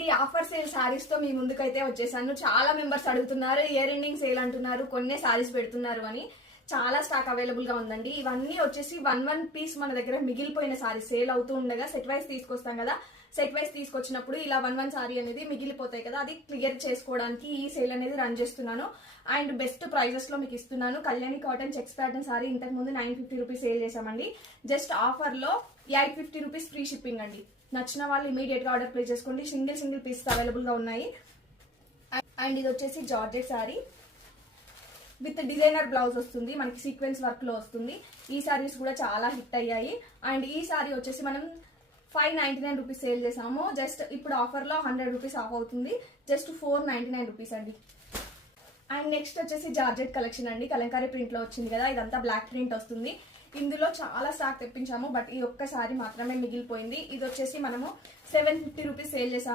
అండి, offer sale saris తో మీ ముందుకైతే వచ్చేసాను. చాలా మెంబర్స్ అడుగుతున్నారు ఇయర్ ఎండింగ్ సేల్ అంటున్నారు, కొన్నే సారీస్ పెడుతున్నారు అని. చాలా స్టాక్ అవైలబుల్ గా ఉందండి. ఇవన్నీ వచ్చేసి 1 పీస్ మన దగ్గర మిగిలిపోయిన సారీ సేల్ అవుతూ ఉండగా సెట్ వైస్ తీసుకొస్తాం కదా, సెట్ వైస్ తీసుకొచ్చినప్పుడు ఇలా 1 సారీ అనేది మిగిలిపోతాయి కదా, అది క్లియర్ చేసుకోవడానికి ఈ సేల్ అనేది రన్ చేస్తున్నాను. అండ్ బెస్ట్ ప్రైజెస్ లో మీకు ఇస్తున్నాను. Kalyani cotton checks pattern sorry ఇంతకు ముందు 950 రూపీస్ సేల్ చేసామండి. జస్ట్ ఆఫర్ లో 850 రూపీస్ ఫ్రీ షిప్పింగ్ అండి. నచ్చిన వాళ్ళు ఇమీడియట్ గా ఆర్డర్ ప్లేస్ చేసుకోండి. సింగిల్ పీస్ అవైలబుల్ గా ఉన్నాయి. అండ్ ఇది వచ్చేసి georgette sorry with designer blouse వస్తుంది, మనకి సీక్వెన్స్ వర్క్ లో వస్తుంది. ఈ సారీస్ కూడా చాలా హిట్ అయ్యాయి. అండ్ ఈ సారీ వచ్చేసి మనం 599 రూపీస్ సేల్ చేసాము. జస్ట్ ఇప్పుడు ఆఫర్ లో 100 రూపీస్ ఆఫ్ అవుతుంది. జస్ట్ 499 రూపీస్ అండి. అండ్ నెక్స్ట్ వచ్చేసి జార్జెట్ కలెక్షన్ అండి. కలంకారీ ప్రింట్ లో వచ్చింది కదా, ఇదంతా బ్లాక్ ప్రింట్ వస్తుంది. ఇందులో చాలా స్టాక్ తెప్పించాము, బట్ ఈ ఒక్కసారి మాత్రమే మిగిలిపోయింది. ఇది వచ్చేసి మనము 750 రూపీస్ సేల్ చేసాము.